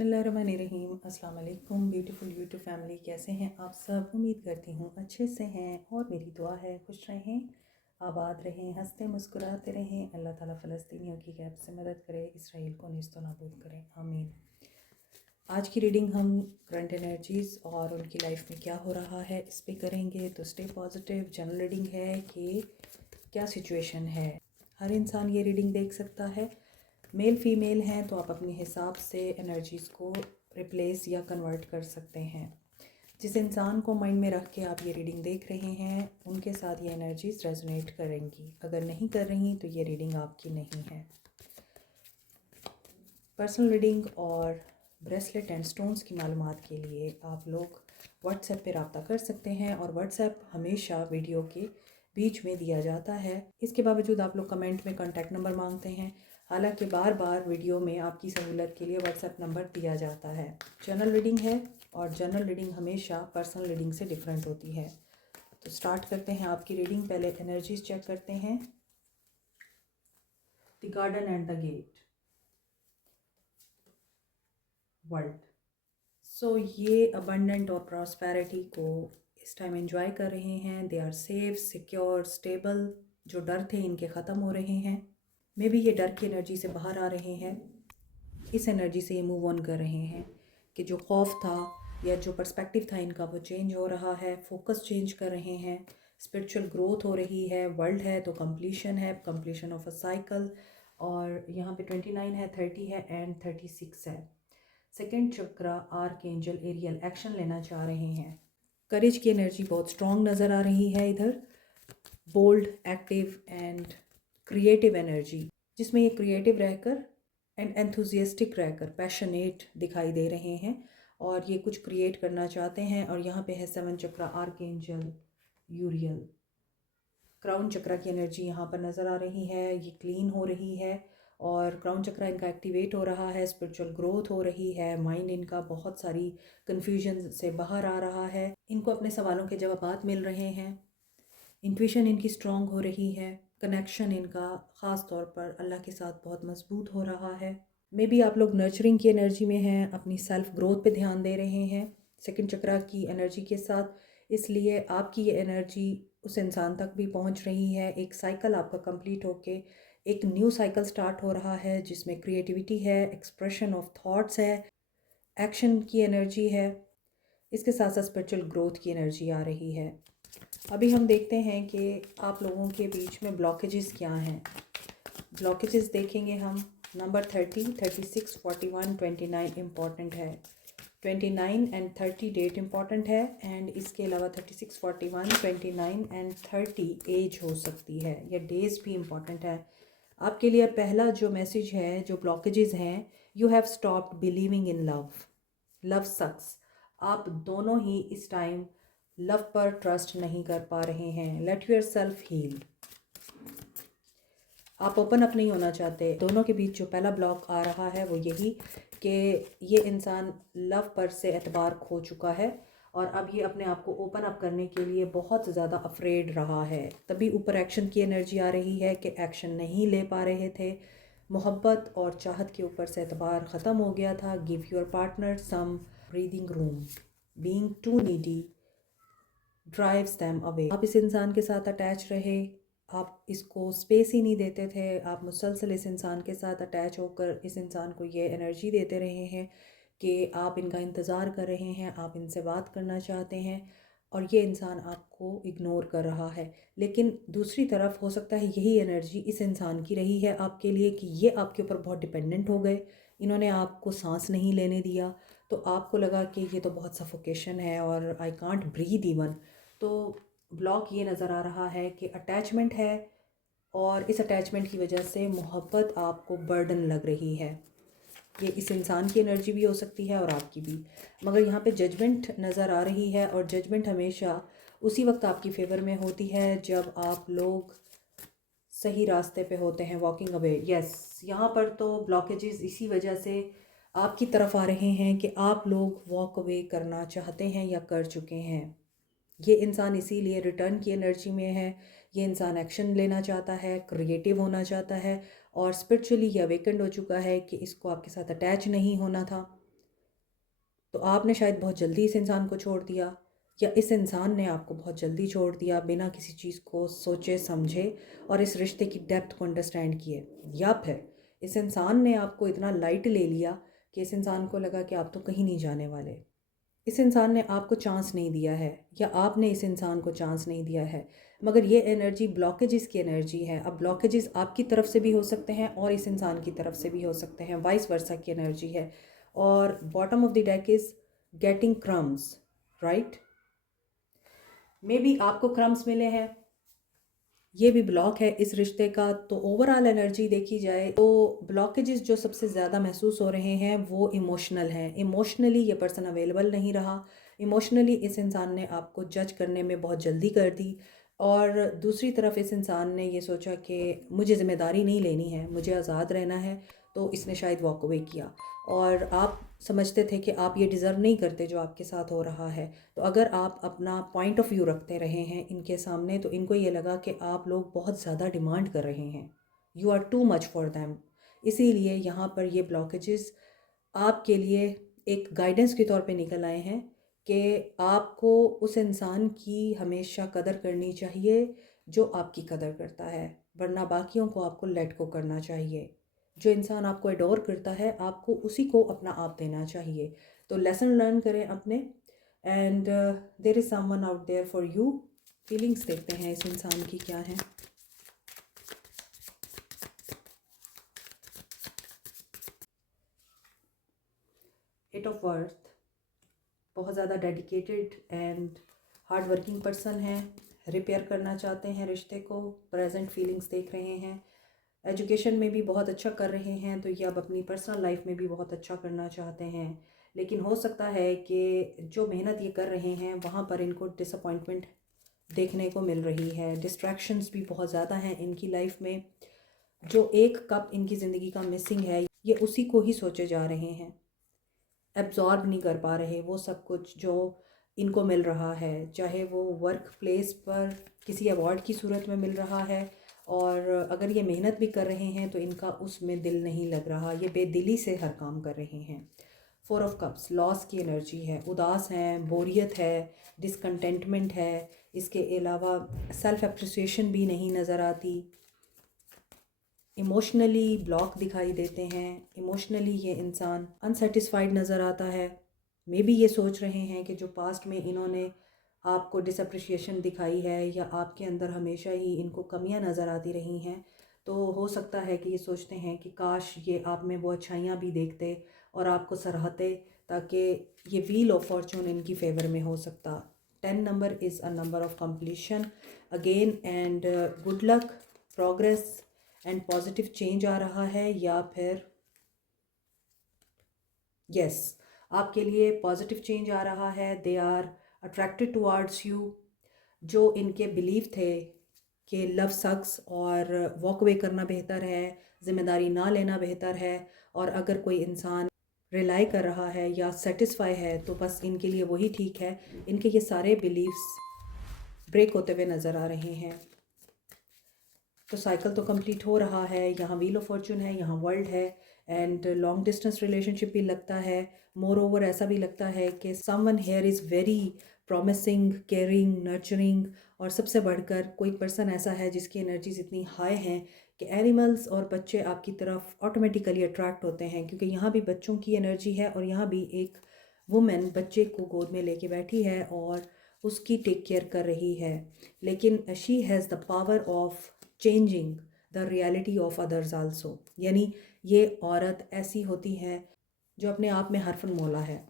बिस्मिल्लाहिर्रहमानिर्रहीम। अस्सलाम वालेकुम ब्यूटीफुल यूट्यूब फैमिली, कैसे हैं आप सब? उम्मीद करती हूँ अच्छे से हैं और मेरी दुआ है खुश रहें, आबाद रहें, हंसते मुस्कुराते रहें। अल्लाह ताला फ़लस्तीनियों की गैब से मदद करे, इसराइल को निस्तो नाबूद करें, आमीन। आज की रीडिंग हम करंट एनर्जीज़ और उनकी लाइफ में क्या हो रहा है इस पे करेंगे। तो स्टे पॉजिटिव। जनरल रीडिंग है कि क्या सिचुएशन है। हर इंसान ये रीडिंग देख सकता है। मेल फीमेल हैं तो आप अपने हिसाब से एनर्जीज़ को रिप्लेस या कन्वर्ट कर सकते हैं। जिस इंसान को माइंड में रख के आप ये रीडिंग देख रहे हैं उनके साथ ये एनर्जीज़ रेजोनेट करेंगी। अगर नहीं कर रही तो ये रीडिंग आपकी नहीं है। पर्सनल रीडिंग और ब्रेसलेट एंड स्टोन्स की मालूमात के लिए आप लोग व्हाट्सएप पे रब्ता कर सकते हैं और व्हाट्सएप हमेशा वीडियो के बीच में दिया जाता है। इसके बावजूद आप लोग कमेंट में कॉन्टैक्ट नंबर मांगते हैं, हालांकि बार बार वीडियो में आपकी सहूलत के लिए व्हाट्सएप नंबर दिया जाता है। जनरल रीडिंग है और जनरल रीडिंग हमेशा पर्सनल रीडिंग से डिफरेंट होती है। तो स्टार्ट करते हैं आपकी रीडिंग। पहले एनर्जीज चेक करते हैं। The garden and the gate, world. So ये अबंडेंट और प्रॉस्पेरिटी को इस टाइम एंजॉय कर रहे हैं। They are safe, secure, stable. जो डर थे इनके ख़त्म हो रहे हैं। मे बी ये डर की एनर्जी से बाहर आ रहे हैं। इस एनर्जी से ये मूव ऑन कर रहे हैं कि जो खौफ था या जो पर्सपेक्टिव था इनका वो चेंज हो रहा है। फोकस चेंज कर रहे हैं। स्पिरिचुअल ग्रोथ हो रही है। वर्ल्ड है तो कंप्लीशन है, कंप्लीशन ऑफ अ साइकिल। और यहाँ पे 29 है, 30 है एंड 36 है। सेकेंड चक्रा आर्क एंजल एरियल एक्शन लेना चाह रहे हैं। करेज की एनर्जी बहुत स्ट्रॉन्ग नज़र आ रही है इधर। Bold, active and creative energy, जिसमें ये क्रिएटिव रहकर एंड एंथुजियास्टिक रहकर पैशनेट दिखाई दे रहे हैं और ये कुछ क्रिएट करना चाहते हैं। और यहाँ पे है 7 चक्रा आर्क एंजल यूरियल। क्राउन चक्रा की एनर्जी यहाँ पर नज़र आ रही है। ये क्लीन हो रही है और क्राउन चक्रा इनका एक्टिवेट हो रहा है। स्पिरिचुअल ग्रोथ हो रही है। माइंड इनका बहुत सारी कन्फ्यूजन से बाहर आ रहा है। इनको अपने सवालों के जवाब मिल रहे हैं। इंट्यूशन इनकी स्ट्रॉन्ग हो रही है। कनेक्शन इनका ख़ास तौर पर अल्लाह के साथ बहुत मजबूत हो रहा है। मे बी आप लोग नर्चरिंग की एनर्जी में हैं, अपनी सेल्फ ग्रोथ पे ध्यान दे रहे हैं सेकंड चक्रा की एनर्जी के साथ। इसलिए आपकी ये एनर्जी उस इंसान तक भी पहुंच रही है। एक साइकिल आपका कंप्लीट होके एक न्यू साइकिल स्टार्ट हो रहा है जिसमें क्रिएटिविटी है, एक्सप्रेशन ऑफ थॉट्स है, एक्शन की एनर्जी है। इसके साथ साथ स्पिरिचुअल ग्रोथ की एनर्जी आ रही है। अभी हम देखते हैं कि आप लोगों के बीच में ब्लॉकेजेस क्या हैं। ब्लॉकेजेस देखेंगे हम। नंबर 30, 36, 41, 29 इम्पॉर्टेंट है। 29 एंड 30 डेट इम्पॉर्टेंट है एंड इसके अलावा 36, 41, 29 एंड 30 एज हो सकती है या डेज भी इम्पॉर्टेंट है आपके लिए। पहला जो मैसेज है, जो ब्लॉकेजेस हैं, you have stopped believing in love. Love sucks. आप दोनों ही इस टाइम लव पर ट्रस्ट नहीं कर पा रहे हैं। Let yourself heal. आप ओपन अप नहीं होना चाहते। दोनों के बीच जो पहला ब्लॉक आ रहा है वो यही कि ये इंसान लव पर से एतबार खो चुका है और अब ये अपने आप को ओपन अप करने के लिए बहुत ज़्यादा अफ्रेड रहा है। तभी ऊपर एक्शन की एनर्जी आ रही है कि एक्शन नहीं ले पा रहे थे। मोहब्बत और चाहत के ऊपर से एतबार ख़त्म हो गया था। Give your partner some breathing room. Being too needy drives them away. आप इस इंसान के साथ अटैच रहे, आप इसको स्पेस ही नहीं देते थे। आप मुसलसल इस इंसान के साथ अटैच होकर इस इंसान को ये एनर्जी देते रहे हैं कि आप इनका इंतज़ार कर रहे हैं, आप इनसे बात करना चाहते हैं और ये इंसान आपको इग्नोर कर रहा है। लेकिन दूसरी तरफ हो सकता है यही एनर्जी इस इंसान की रही है आपके लिए कि ये आपके ऊपर बहुत डिपेंडेंट हो गए। इन्होंने आपको सांस नहीं लेने दिया तो आपको लगा कि ये तो बहुत सफोकेशन है और आई कांट ब्रीथ इवन। तो ब्लॉक ये नज़र आ रहा है कि अटैचमेंट है और इस अटैचमेंट की वजह से मोहब्बत आपको बर्डन लग रही है। ये इस इंसान की एनर्जी भी हो सकती है और आपकी भी। मगर यहाँ पे जजमेंट नज़र आ रही है और जजमेंट हमेशा उसी वक्त आपकी फेवर में होती है जब आप लोग सही रास्ते पे होते हैं, वॉकिंग अवे। यस, यहाँ पर तो ब्लॉकेजेस इसी वजह से आपकी तरफ आ रहे हैं कि आप लोग वॉक अवे करना चाहते हैं या कर चुके हैं। ये इंसान इसीलिए रिटर्न की एनर्जी में है। ये इंसान एक्शन लेना चाहता है, क्रिएटिव होना चाहता है और स्पिरिचुअली ये अवेकेंड हो चुका है कि इसको आपके साथ अटैच नहीं होना था। तो आपने शायद बहुत जल्दी इस इंसान को छोड़ दिया, या इस इंसान ने आपको बहुत जल्दी छोड़ दिया बिना किसी चीज़ को सोचे समझे और इस रिश्ते की डेप्थ को अंडरस्टैंड किए। या फिर इस इंसान ने आपको इतना लाइट ले लिया कि इस इंसान को लगा कि आप तो कहीं नहीं जाने वाले। इस इंसान ने आपको चांस नहीं दिया है, या आपने इस इंसान को चांस नहीं दिया है। मगर ये एनर्जी ब्लॉकेजेस की एनर्जी है। अब ब्लॉकेजेस आपकी तरफ से भी हो सकते हैं और इस इंसान की तरफ से भी हो सकते हैं, वाइस वर्सा की एनर्जी है। और bottom of the deck is getting crumbs, right. May be आपको क्रम्स मिले हैं, ये भी ब्लॉक है इस रिश्ते का। तो ओवरऑल एनर्जी देखी जाए तो ब्लॉकेजेस जो सबसे ज़्यादा महसूस हो रहे हैं वो इमोशनल हैं। इमोशनली ये पर्सन अवेलेबल नहीं रहा। इमोशनली इस इंसान ने आपको जज करने में बहुत जल्दी कर दी, और दूसरी तरफ इस इंसान ने ये सोचा कि मुझे ज़िम्मेदारी नहीं लेनी है, मुझे आज़ाद रहना है, तो इसने शायद वॉक अवे किया। और आप समझते थे कि आप ये डिज़र्व नहीं करते जो आपके साथ हो रहा है। तो अगर आप अपना पॉइंट ऑफ व्यू रखते रहे हैं इनके सामने, तो इनको ये लगा कि आप लोग बहुत ज़्यादा डिमांड कर रहे हैं, you are too much for them. इसीलिए यहाँ पर ये ब्लॉकेजेस आपके लिए एक गाइडेंस के तौर पे निकल आए हैं कि आपको उस इंसान की हमेशा कदर करनी चाहिए जो आपकी कदर करता है, वरना बाकियों को आपको लेट को करना चाहिए। जो इंसान आपको एडोर करता है आपको उसी को अपना आप देना चाहिए। तो लेसन लर्न करें अपने, and there is someone out there for you. Feelings देखते हैं इस इंसान की क्या है। एट ऑफ वर्थ, बहुत ज़्यादा dedicated and hard working person है। रिपेयर करना चाहते हैं रिश्ते को, प्रेजेंट फीलिंग्स देख रहे हैं। एजुकेशन में भी बहुत अच्छा कर रहे हैं, तो ये अब अपनी पर्सनल लाइफ में भी बहुत अच्छा करना चाहते हैं। लेकिन हो सकता है कि जो मेहनत ये कर रहे हैं वहाँ पर इनको डिसअपॉइंटमेंट देखने को मिल रही है। डिस्ट्रैक्शंस भी बहुत ज़्यादा हैं इनकी लाइफ में। जो एक कप इनकी ज़िंदगी का मिसिंग है, ये उसी को ही सोचे जा रहे हैं। एब्जॉर्ब नहीं कर पा रहे वो सब कुछ जो इनको मिल रहा है, चाहे वो वर्क प्लेस पर किसी अवार्ड की सूरत में मिल रहा है, और अगर ये मेहनत भी कर रहे हैं तो इनका उसमें दिल नहीं लग रहा, ये बेदिली से हर काम कर रहे हैं। फोर ऑफ कप्स लॉस की एनर्जी है, उदास हैं, बोरियत है, डिसकंटेंटमेंट है। इसके अलावा सेल्फ अप्रिसिएशन भी नहीं नज़र आती। इमोशनली ब्लॉक दिखाई देते हैं। इमोशनली ये इंसान अनसेटिस्फाइड नज़र आता है। मे बी ये सोच रहे हैं कि जो पास्ट में इन्होंने आपको डिसअप्रिशिएशन दिखाई है, या आपके अंदर हमेशा ही इनको कमियां नज़र आती रही हैं, तो हो सकता है कि ये सोचते हैं कि काश ये आप में वो अच्छाइयाँ भी देखते और आपको सराहते, ताकि ये व्हील ऑफ फॉर्चून इनकी फेवर में हो सकता। 10 number is a number of completion again, and good luck, progress and positive change आ रहा है। या फिर यस, आपके लिए पॉजिटिव चेंज आ रहा है। They are attracted towards you. जो इनके बिलीव थे कि लव सक्स और वॉक अवे करना बेहतर है, ज़िम्मेदारी ना लेना बेहतर है, और अगर कोई इंसान रिलाई कर रहा है या सेटिस्फाई है तो बस इनके लिए वही ठीक है, इनके ये सारे बिलीव्स ब्रेक होते हुए नज़र आ रहे हैं। तो साइकिल तो कंप्लीट हो रहा है। यहाँ व्हील ऑफ फॉर्चून है, यहाँ वर्ल्ड है, एंड लॉन्ग डिस्टेंस रिलेशनशिप भी लगता है। मोर ओवर ऐसा भी लगता है कि someone here is very promising, caring, nurturing, और सबसे बढ़कर कोई पर्सन ऐसा है जिसकी एनर्जीज इतनी हाई हैं कि एनिमल्स और बच्चे आपकी तरफ ऑटोमेटिकली अट्रैक्ट होते हैं, क्योंकि यहाँ भी बच्चों की एनर्जी है और यहाँ भी एक वुमेन बच्चे को गोद में लेके बैठी है और उसकी टेक केयर कर रही है। लेकिन she has the power of changing the reality of others also. यानी ये औरत ऐसी होती है जो अपने आप में हरफन मौला है।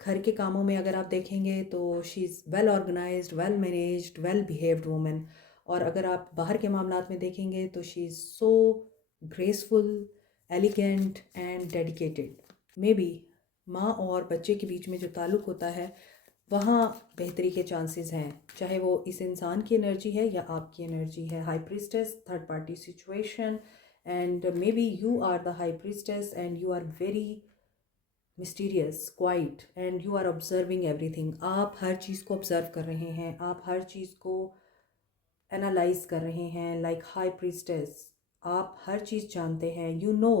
घर के कामों में अगर आप देखेंगे तो she is well organised, well managed, well behaved women. और अगर आप बाहर के मामलात में देखेंगे तो she is so graceful, elegant and dedicated. Maybe माँ और बच्चे के बीच में जो ताल्लुक़ होता है वहाँ बेहतरी के चांसेस हैं, चाहे वो इस इंसान की एनर्जी है या आपकी एनर्जी है। High priestess, third party situation, and maybe you are the high priestess and you are very mysterious, quiet, and you are observing everything. आप हर चीज़ को ऑब्जर्व कर रहे हैं, आप हर चीज़ को एनालाइज कर रहे हैं। लाइक हाई प्रीस्टेस, आप हर चीज़ जानते हैं। यू नो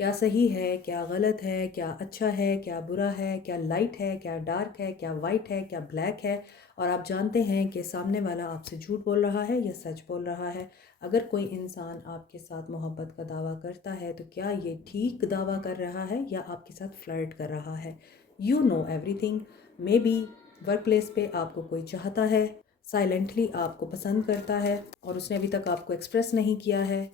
क्या सही है, क्या गलत है, क्या अच्छा है, क्या बुरा है, क्या लाइट है, क्या डार्क है, क्या वाइट है, क्या ब्लैक है। और आप जानते हैं कि सामने वाला आपसे झूठ बोल रहा है या सच बोल रहा है। अगर कोई इंसान आपके साथ मोहब्बत का दावा करता है तो क्या ये ठीक दावा कर रहा है या आपके साथ फ्लर्ट कर रहा है। You know everything. May be work place पे आपको कोई चाहता है, साइलेंटली आपको पसंद करता है और उसने अभी तक आपको एक्सप्रेस नहीं किया है।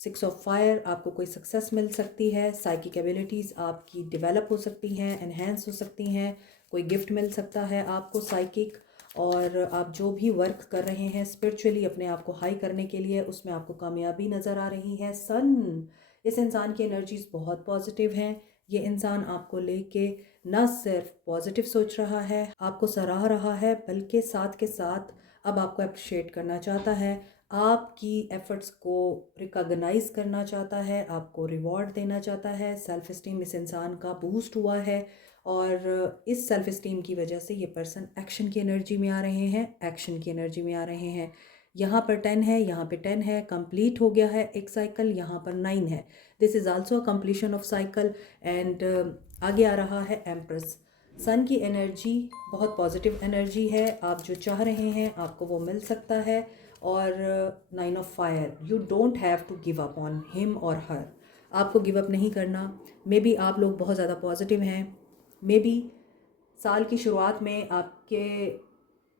6 ऑफ फायर, आपको कोई सक्सेस मिल सकती है, साइकिक एबिलिटीज़ आपकी डेवलप हो सकती हैं, एनहेंस हो सकती हैं, कोई गिफ्ट मिल सकता है आपको साइकिक। और आप जो भी वर्क कर रहे हैं स्पिरिचुअली अपने आप को हाई करने के लिए, उसमें आपको कामयाबी नज़र आ रही है। सन, इस इंसान की एनर्जीज बहुत पॉजिटिव हैं। ये इंसान आपको लेके ना सिर्फ पॉजिटिव सोच रहा है, आपको सराह रहा है, बल्कि साथ के साथ अब आपको अप्रिशिएट करना चाहता है, आपकी एफ़र्ट्स को रिकॉग्नाइज करना चाहता है, आपको रिवॉर्ड देना चाहता है। सेल्फ़ इस्टीम इस इंसान का बूस्ट हुआ है और इस सेल्फ़ इस्टीम की वजह से ये पर्सन एक्शन की एनर्जी में आ रहे हैं, एक्शन की एनर्जी में आ रहे हैं। यहाँ पर 10 है, यहाँ पे 10 है, कंप्लीट हो गया है एक साइकिल, यहाँ पर 9 है। This is also a completion of cycle and आगे आ रहा है एम्प्रेस। सन की एनर्जी बहुत पॉजिटिव एनर्जी है, आप जो चाह रहे हैं आपको वो मिल सकता है। और 9 of fire, you don't have to give up on him और हर। आपको गिव अप नहीं करना। मे बी आप लोग बहुत ज़्यादा पॉजिटिव हैं, मे बी साल की शुरुआत में आपके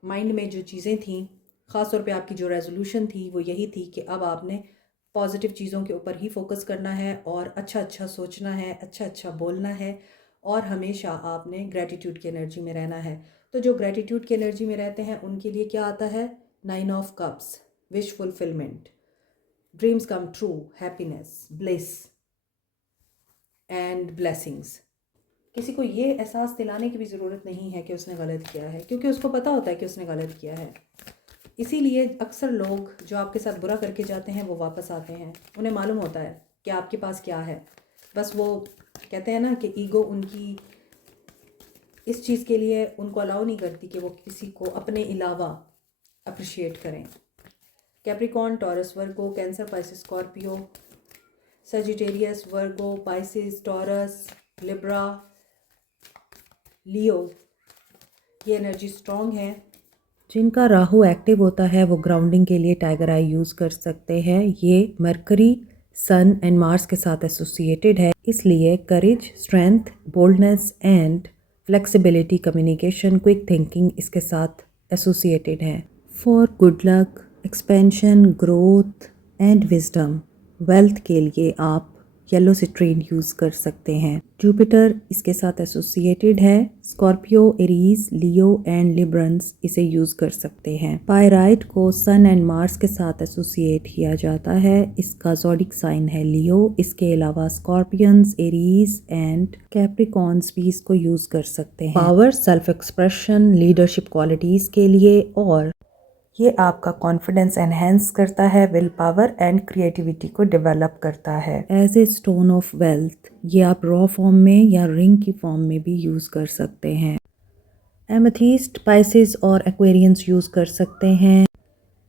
माइंड में जो चीज़ें थीं, ख़ास तौर पे आपकी जो रेजोल्यूशन थी वो यही थी कि अब आपने पॉजिटिव चीज़ों के ऊपर ही फोकस करना है और अच्छा अच्छा सोचना है, अच्छा अच्छा बोलना है और हमेशा आपने ग्रैटिट्यूड की एनर्जी में रहना है। तो जो ग्रैटिट्यूड की एनर्जी में रहते हैं उनके लिए क्या आता है? 9 of cups, wish fulfilment, dreams come true, happiness, bliss and blessings. किसी को ये एहसास दिलाने की भी ज़रूरत नहीं है कि उसने गलत किया है, क्योंकि उसको पता होता है कि उसने गलत किया है। इसीलिए अक्सर लोग जो आपके साथ बुरा करके जाते हैं वो वापस आते हैं, उन्हें मालूम होता है कि आपके पास क्या है। बस वो कहते हैं ना कि ईगो उनकी इस चीज़ के लिए उनको अलाउ नहीं करती कि वो किसी को अपने अलावा अप्रिशिएट करें। कैप्रिकॉर्न, टॉरस, वर्गो, कैंसर, पाइसिस, स्कॉर्पियो, सजिटेरियस, वर्गो, पाइसिस, टॉरस, लिब्रा, लियो, ये एनर्जी स्ट्रॉन्ग है। जिनका राहु एक्टिव होता है वो ग्राउंडिंग के लिए टाइगर आई यूज़ कर सकते हैं। ये मरकरी, सन एंड मार्स के साथ एसोसिएटेड है, इसलिए courage, strength, boldness and flexibility, communication, quick thinking इसके साथ एसोसिएटेड है। For good luck, expansion, growth and wisdom, wealth के लिए आप येलो सिट्रीन यूज़ कर सकते हैं। जुपिटर इसके साथ एसोसिएटेड है। Scorpio, Aries, Leo and Librans इसे यूज़ कर सकते हैं। पायराइट को सन एंड मार्स के साथ एसोसिएट किया जाता है, इसका ज़ोडिक साइन है लियो। इसके अलावा स्कॉर्पियंस, एरीज एंड कैप्रिकॉर्न्स भी इसको यूज़ कर सकते हैं। Power, self expression, leadership qualities के लिए, और ये आपका कॉन्फिडेंस एनहेंस करता है, विल पावर एंड क्रिएटिविटी को डेवलप करता है। As a stone of wealth, ये आप रॉ फॉर्म में या रिंग की फॉर्म में भी यूज़ कर सकते हैं। एमेथिस्ट, पाइसिस और एक्वेरियंस यूज़ कर सकते हैं।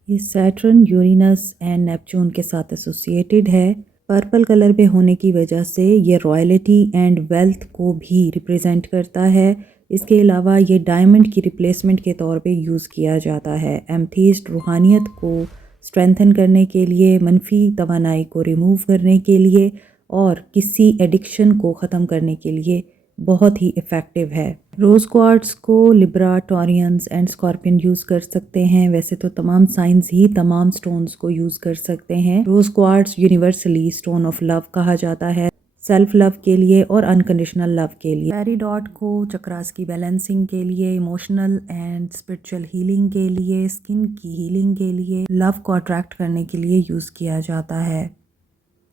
ये सैटर्न, यूरेनस एंड नेपच्यून के साथ एसोसिएटेड है। पर्पल कलर पे होने की वजह से ये रॉयल्टी एंड वेल्थ को भी रिप्रेजेंट करता है। इसके अलावा ये डायमंड की रिप्लेसमेंट के तौर पे यूज़ किया जाता है। एमेथिस्ट रूहानियत को स्ट्रेंथन करने के लिए, मनफी तवानाई को रिमूव करने के लिए और किसी एडिक्शन को ख़त्म करने के लिए बहुत ही इफ़ेक्टिव है। रोज़ क्वार्ट्स को Libra, Taureans and scorpion use कर सकते हैं। वैसे तो तमाम साइंस ही तमाम स्टोन्स को यूज़ कर सकते हैं। Rose quartz universally stone of love कहा जाता है, सेल्फ लव के लिए और अनकंडीशनल लव के लिए। पेरीडॉट को चक्रास की बैलेंसिंग के लिए, इमोशनल एंड स्पिरिचुअल हीलिंग के लिए, स्किन की हीलिंग के लिए, लव को अट्रैक्ट करने के लिए यूज़ किया जाता है।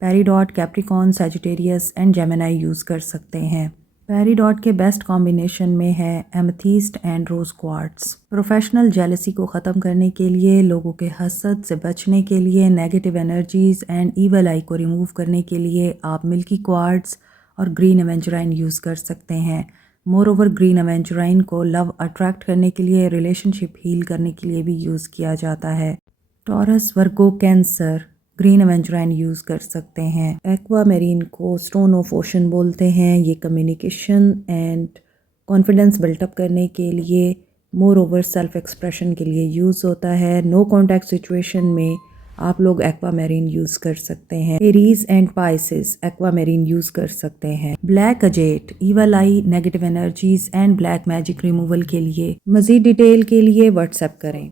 Peridot Capricorn, Sagittarius and Gemini use कर सकते हैं। पेरीडॉट के बेस्ट कॉम्बिनेशन में है amethyst and rose quartz. Professional jealousy को ख़त्म करने के लिए, लोगों के हसद से बचने के लिए, नेगेटिव एनर्जीज़ एंड ईवल आई को रिमूव करने के लिए आप मिल्की क्वार्ट्स और ग्रीन एवेंचुराइन यूज़ कर सकते हैं। मोर ओवर ग्रीन एवेंचुराइन को लव अट्रैक्ट करने के लिए, रिलेशनशिप हील करने के लिए भी यूज़ किया जाता है। टॉरस, वर्गो, कैंसर ग्रीन एवेंचुराइन यूज़ कर सकते हैं। एक्वा मेरीन को स्टोन ऑफ ओशन बोलते हैं। ये कम्युनिकेशन एंड कॉन्फिडेंस बिल्टअप करने के लिए, मोर ओवर सेल्फ एक्सप्रेशन के लिए यूज़ होता है। नो कॉन्टैक्ट सिचुएशन में आप लोग एक्वा मेरीन यूज़ कर सकते हैं। Aries and Pisces aqua marine use कर सकते हैं। Black अजेट evil I, negative energies and black magic removal के लिए। मज़ीद डिटेल के लिए व्हाट्सएप करें।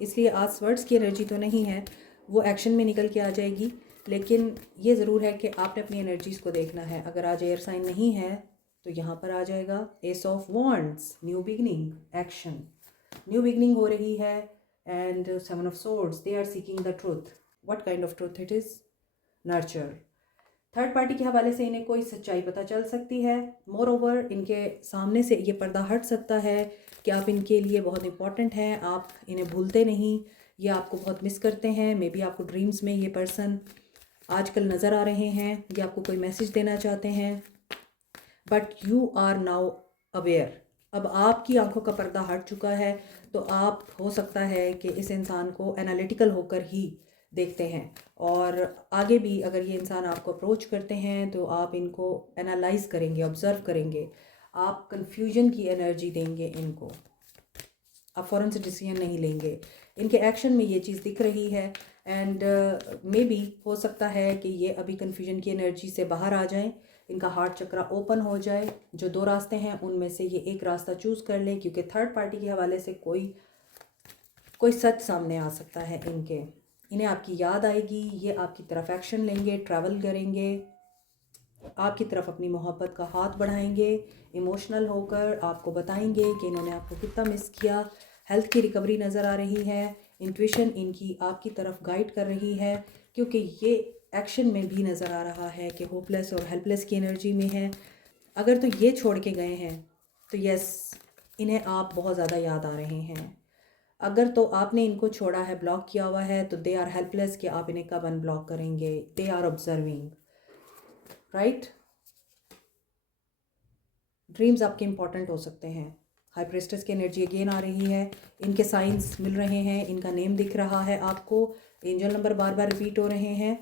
इसलिए आज वर्ड्स की एनर्जी तो नहीं है, वो एक्शन में निकल के आ जाएगी, लेकिन ये ज़रूर है कि आपने अपनी एनर्जीज़ को देखना है। अगर आज एयर साइन नहीं है तो यहाँ पर आ जाएगा ace of wands, new beginning, action, new beginning हो रही है। And seven of swords, they are seeking the truth. What kind of truth it is? Nurture. Third party के हवाले से इन्हें कोई सच्चाई पता चल सकती है। मोर ओवर इनके सामने से ये पर्दा हट सकता है कि आप इनके लिए बहुत इंपॉर्टेंट हैं, आप इन्हें भूलते नहीं, ये आपको बहुत मिस करते हैं। मे बी आपको ड्रीम्स में ये पर्सन आजकल नज़र आ रहे हैं, ये आपको कोई मैसेज देना चाहते हैं, but you are now aware. अब आपकी आंखों का पर्दा हट चुका है, तो आप हो सकता है कि इस इंसान को एनालिटिकल होकर ही देखते हैं, और आगे भी अगर ये इंसान आपको अप्रोच करते हैं तो आप इनको एनालाइज करेंगे, ऑब्ज़र्व करेंगे, आप कन्फ्यूजन की एनर्जी देंगे इनको, आप फ़ौरन से डिसीजन नहीं लेंगे। इनके एक्शन में ये चीज़ दिख रही है। एंड मे बी हो सकता है कि ये अभी कन्फ्यूजन की एनर्जी से बाहर आ जाएं, इनका हार्ट चक्रा ओपन हो जाए। जो दो रास्ते हैं उनमें से ये एक रास्ता चूज़ कर लें, क्योंकि थर्ड पार्टी के हवाले से कोई सच सामने आ सकता है इनके। इन्हें आपकी याद आएगी, ये आपकी तरफ एक्शन लेंगे, ट्रैवल करेंगे, आपकी तरफ अपनी मोहब्बत का हाथ बढ़ाएंगे, इमोशनल होकर आपको बताएंगे कि इन्होंने आपको कितना मिस किया। हेल्थ की रिकवरी नज़र आ रही है, इंट्यूशन इनकी आपकी तरफ गाइड कर रही है, क्योंकि ये एक्शन में भी नज़र आ रहा है कि होपलेस और हेल्पलेस की एनर्जी में है। अगर तो ये छोड़ के गए हैं तो यस, इन्हें आप बहुत ज़्यादा याद आ रहे हैं। अगर तो आपने इनको छोड़ा है, ब्लॉक किया हुआ है, तो दे आर हेल्पलेस कि आप इन्हें कब अनब्लॉक करेंगे। They are observing, right. Dreams आपके इंपॉर्टेंट हो सकते हैं। हाई प्रेस्टेस की एनर्जी अगेन आ रही है, इनके साइंस मिल रहे हैं, इनका नेम दिख रहा है आपको, एंजल नंबर बार बार रिपीट हो रहे हैं,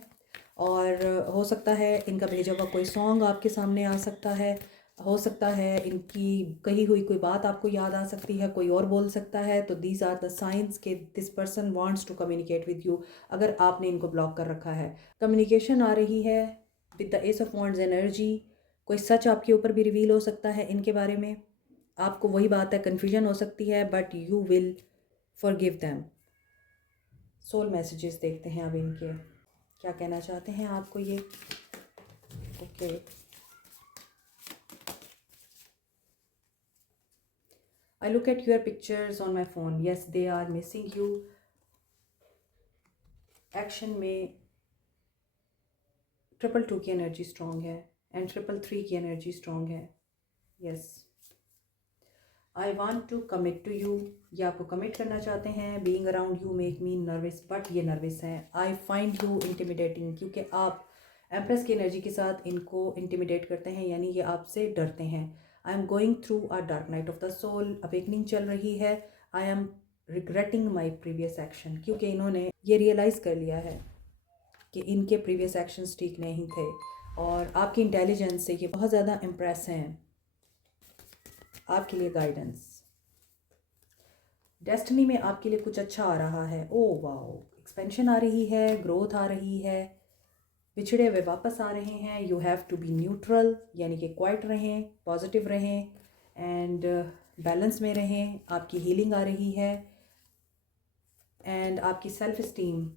और हो सकता है इनका भेजा हुआ कोई सॉन्ग आपके सामने आ सकता है, हो सकता है इनकी कही हुई कोई बात आपको याद आ सकती है, कोई और बोल सकता है। तो दीज आर द साइंस के this person wants to communicate with you, अगर आपने इनको ब्लॉक कर रखा है। कम्युनिकेशन आ रही है with the S of wands energy. कोई सच आपके ऊपर भी रिवील हो सकता है इनके बारे में। आपको वही बात है, कन्फ्यूजन हो सकती है, but you will forgive them. Soul messages देखते हैं अब इनके, क्या कहना चाहते हैं आपको ये। Okay, I look at your pictures on my phone, yes they are missing you. Action में 222 की एनर्जी स्ट्रॉन्ग है एंड 333 की एनर्जी स्ट्रॉन्ग है। Yes, I want to commit to you, ये आपको कमिट करना चाहते हैं। Being around you make me nervous, but ये नर्वस हैं। आई फाइंड यू इंटिमिडेटिंग, क्योंकि आप एम्प्रेस की एनर्जी के साथ इनको इंटिमिडेट करते हैं, यानी ये आपसे डरते हैं। I am going through a dark night of the soul, awakening चल रही है। I am regretting my previous action, क्योंकि इन्होंने ये रियलाइज़ कर लिया है कि इनके प्रीवियस एक्शंस ठीक नहीं थे, और आपकी इंटेलिजेंस से ये बहुत ज़्यादा इम्प्रेस हैं। आपके लिए गाइडेंस, डेस्टिनी में आपके लिए कुछ अच्छा आ रहा है। ओ वाओ, एक्सपेंशन आ रही है, ग्रोथ आ रही है, पिछड़े हुए वापस आ रहे हैं। You have to be neutral, यानी कि क्वाइट रहें, पॉजिटिव रहें, एंड बैलेंस में रहें। आपकी हीलिंग आ रही है, एंड आपकी सेल्फ इस्टीम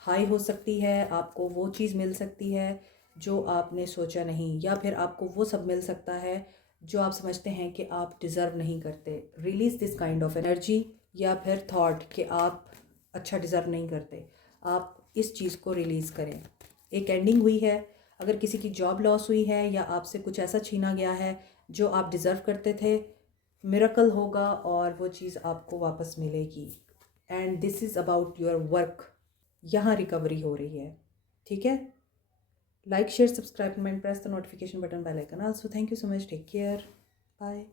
हाई हो सकती है। आपको वो चीज़ मिल सकती है जो आपने सोचा नहीं, या फिर आपको वो सब मिल सकता है जो आप समझते हैं कि आप डिज़र्व नहीं करते। Release this kind of energy, या फिर थॉट कि आप अच्छा डिज़र्व नहीं करते, आप इस चीज़ को रिलीज़ करें। एक एंडिंग हुई है, अगर किसी की जॉब लॉस हुई है या आपसे कुछ ऐसा छीना गया है जो आप डिज़र्व करते थे, मिरेकल होगा और वो चीज़ आपको वापस मिलेगी। And this is about your work, यहाँ रिकवरी हो रही है। ठीक है, like share subscribe comment, press the notification button, bell icon also. Thank you so much, take care, bye.